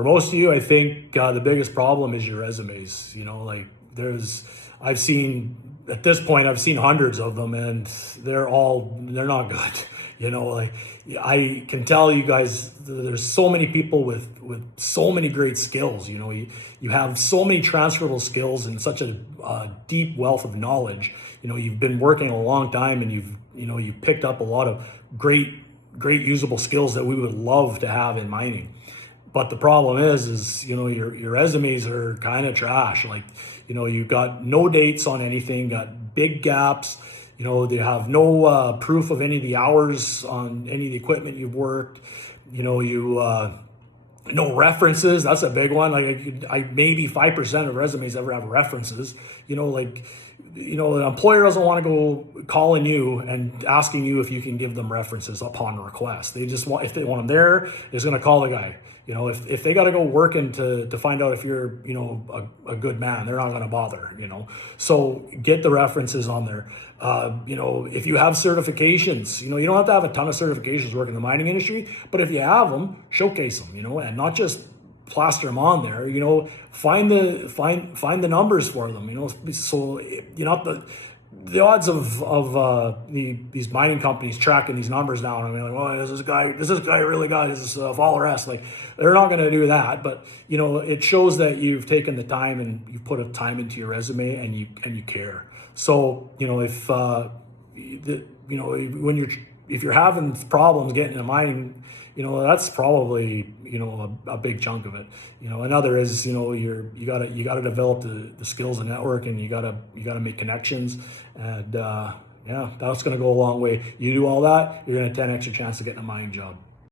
for most of you, I think the biggest problem is your resumes. Like I've seen, at this point, I've seen hundreds of them, and they're not good. Like I can tell you guys, there's so many people with so many great skills. You have so many transferable skills and such a deep wealth of knowledge. You've been working a long time, and you've picked up a lot of great usable skills that we would love to have in mining. But the problem is your resumes are kind of trash. Like, you've got no dates on anything, got big gaps. They have no proof of any of the hours on any of the equipment you've worked. No references. That's a big one. Like maybe 5% of resumes ever have references. The employer doesn't want to go calling you and asking you if you can give them references upon request. They just want, if they want them there, they're just going to call the guy. If they got to go working to find out if you're, a good man, they're not going to bother, So get the references on there. If you have certifications, you don't have to have a ton of certifications working in the mining industry, but if you have them, showcase them, and not just plaster them on there. Find the numbers for them. So the odds of these mining companies tracking these numbers down. I mean, like, well, does this guy really got his fall arrest? Like, they're not going to do that. But it shows that you've taken the time and you've put a time into your resume and you care. So if you're having problems getting into mining, that's probably a big chunk of it. Another is you gotta develop the skills and network, and you gotta make connections, and that's gonna go a long way. You do all that, you're gonna have 10 extra chance of getting a mining job.